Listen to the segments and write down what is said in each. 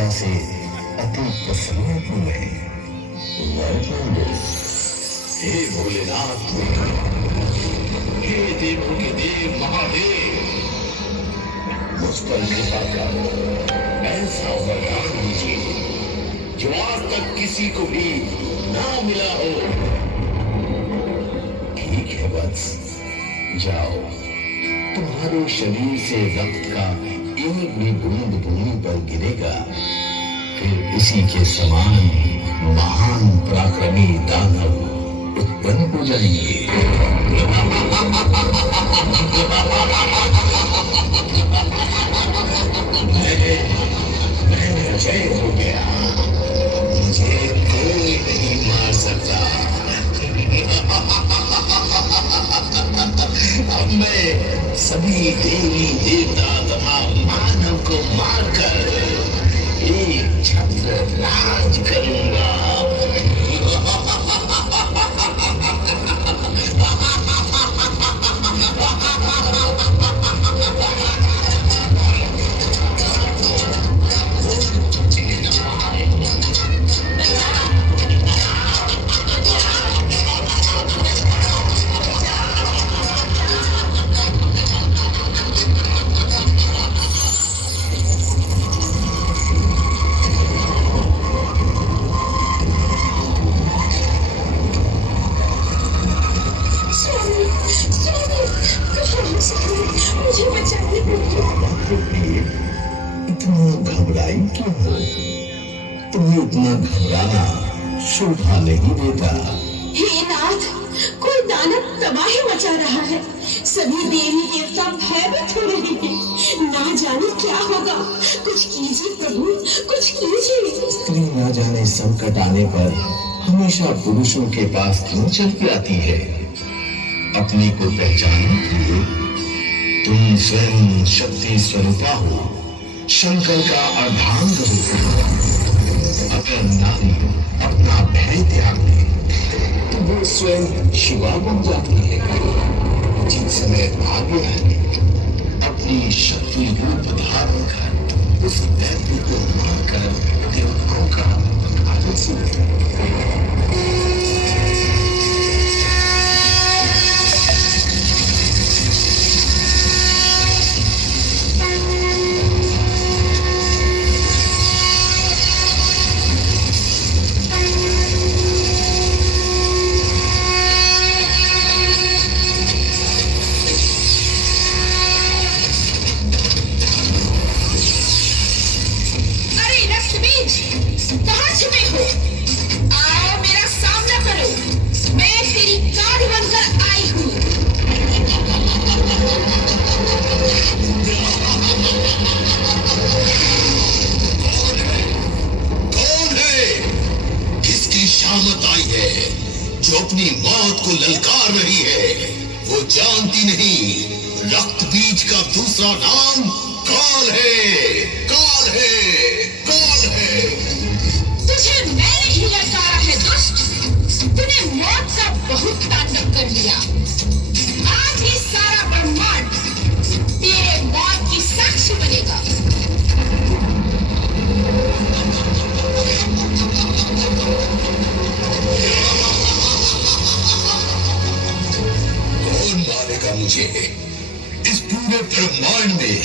ऊर्जा से अति प्रसन्न हुए। हे भोलेनाथ, हे देवों के देव महादेव, मुझ पर कृपा करो, ऐसा वरदान दीजिए जो आज तक किसी को भी ना मिला हो। ठीक है वत्स, जाओ, तुम्हारे शरीर से रक्त का एक भी बूंद भूमि पर गिरेगा, फिर इसी के समान महान पराक्रमी दानव उत्पन्न हो जाएंगे। मैं अजय हो गया, मुझे कोई नहीं मार सकता। अब मैं सभी देवी देवता तथा मानव को मारकर एक छत्र राज करूंगा। इतना घबराई क्यों हो? तुम्हें इतना घबराना शोभा नहीं देता। हे नाथ, कोई दानव तबाही मचा रहा है। सभी देवी देवता भयभीत हो रहे हैं। ना जाने क्या होगा। कुछ कीजिए प्रभु, कुछ कीजिए। स्त्री न जाने संकट आने पर हमेशा पुरुषों के पास क्यों चलती आती है? अपने को पहचानने के लिए तुम स्वयं शक्ति स्वरूपा हो, शंकर का अर्धांग हो। अगर नारी अपना भय त्याग दे तो वो स्वयं शिवा बन जाती है। जिस समय आगे है अपनी शक्ति रूप धारण कर उस दैत्य को मारकर देवताओं का आदेश दे। कहाँ छिपे हो? आओ, मेरा सामना करो। मैं तेरी काढ़ बनकर आई हूँ। कौन है? किसकी शामत आई है जो अपनी मौत को ललकार रही है? वो जानती नहीं रक्त बीज का दूसरा नाम काल है। काल है, काल है। तुझे मैंने ही ललकारा है दुष्ट। तूने मौत का बहुत तांडव कर लिया। आज ही सारा ब्रह्मांड तेरे मौत की साक्षी बनेगा। कौन मारेगा मुझे? इस पूरे ब्रह्मांड में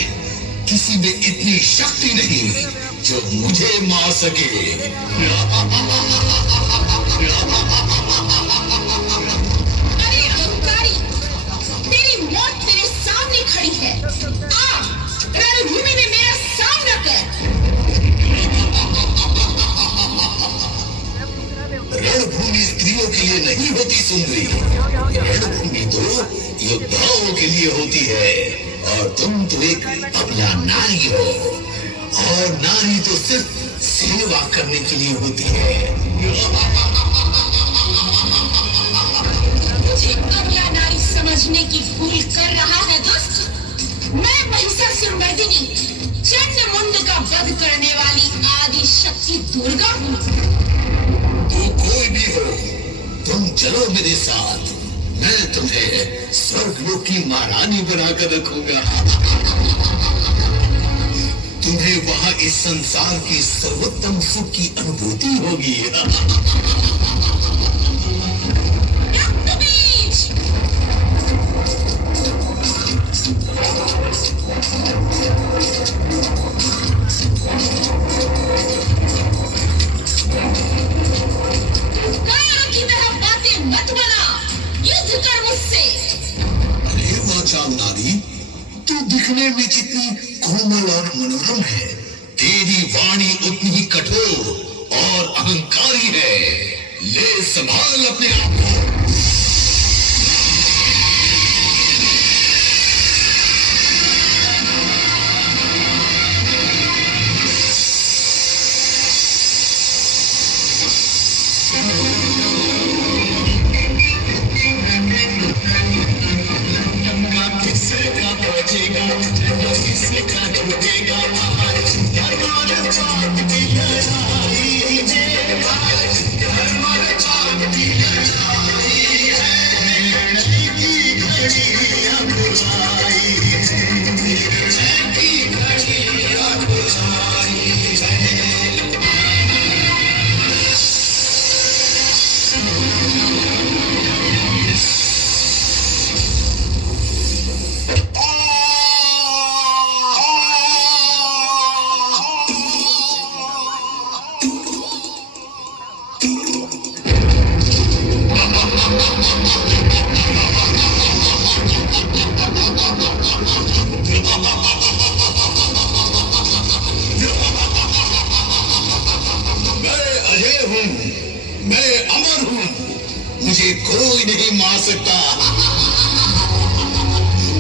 किसी में इतनी शक्ति नहीं जो मुझे मार सके। अरे अहंकारी, तेरी मौत तेरे सामने खड़ी है। आ, रणभूमि में मेरा सामना कर। रणभूमि स्त्रियों के लिए नहीं होती सुंदरी। रणभूमि तो योद्धाओं के लिए होती है, और तुम तो एक अबला नारी हो, और नारी तो सिर्फ सेवा करने के लिए होती है। मुझे अबला नारी समझने की भूल कर रहा है दुष्ट। मैं महिषासुरमर्दिनी, चंडमुंड का वध करने वाली आदि शक्ति दुर्गा हूँ। तो कोई भी हो, तुम चलो मेरे साथ। मैं तुम्हें स्वर्गलोक की महारानी बनाकर रखूंगा। तुम्हें वहां इस संसार की सर्वोत्तम सुख की अनुभूति होगी। रक्तबीज! काया की तरह बातें मत बना, युद्ध कर मुझसे। अरे वाचाल नारी, तू दिखने में जितनी कोमल और मनोरम है, तेरी वाणी उतनी ही कठोर और अहंकारी है। ले संभाल अपने आप को। मुझे कोई नहीं मार सकता।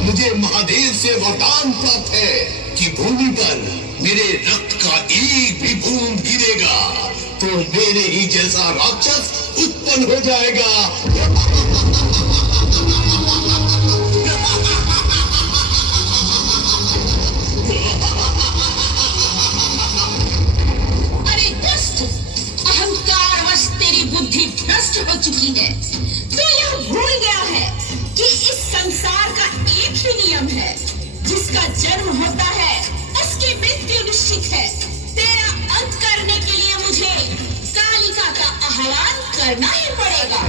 मुझे महादेव से वरदान प्राप्त है कि भूमि पर मेरे रक्त का एक भी बूंद गिरेगा तो मेरे ही जैसा राक्षस उत्पन्न हो जाएगा। अरे दुष्ट, अहंकारवश तेरी बुद्धि भ्रष्ट हो चुकी है। तो यह भूल गया है कि इस संसार का एक ही नियम है, जिसका जन्म होता है उसकी मृत्यु निश्चित है। तेरा अंत करने के लिए मुझे कालिका का आह्वान करना ही पड़ेगा।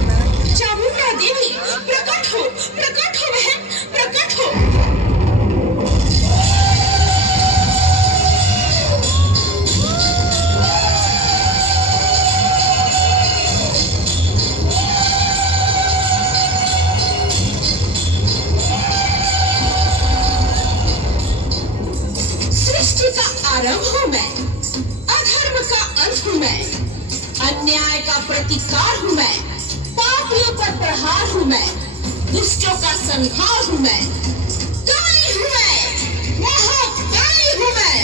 चामुंडा देवी, प्रकट हो बहन, प्रकट हो। आरंभ हूं मैं, अधर्म का अंत हूं मैं, अन्याय का प्रतिकार हूं मैं, पापियों पर प्रहार हूं मैं, दुष्टों का संहार हूं मैं, काली हूं मैं, महाकाली हूं मैं।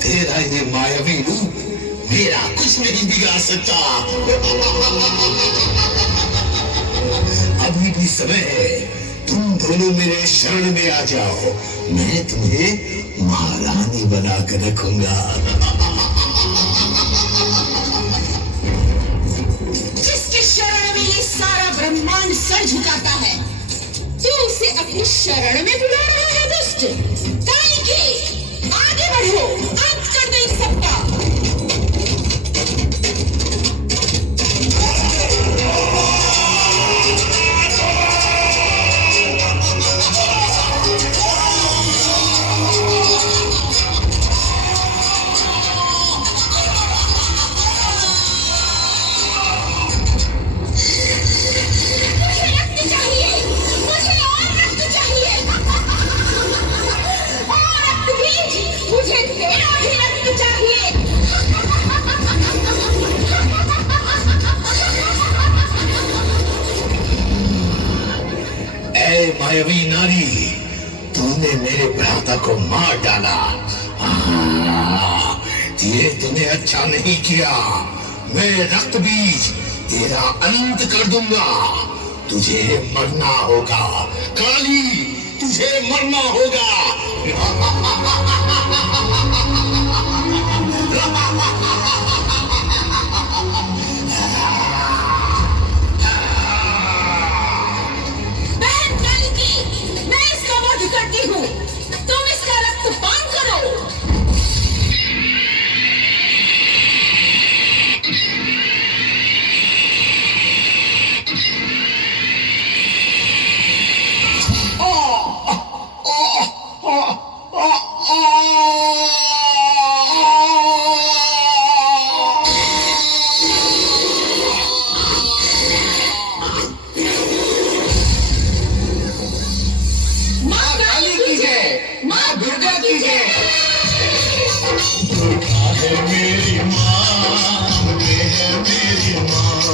तेरा ये मायावी रूप मेरा कुछ नहीं बिगाड़ सकता। अभी भी समय है, तुम दोनों मेरे शरण में आ जाओ। मैं तुम्हें महारानी बना कर रखूंगा। जिसके शरण में ये सारा ब्रह्मांड सर झुकाता है, तू उसे अपनी शरण में बुला रहा है दुष्ट। कालिके, आगे बढ़ो, अंत कर दो इन सबका। मायावी नारी, तूने मेरे भ्राता को मार डाला। ये तूने अच्छा नहीं किया। मैं रक्तबीज तेरा अंत कर दूंगा। तुझे मरना होगा काली, तुझे मरना होगा।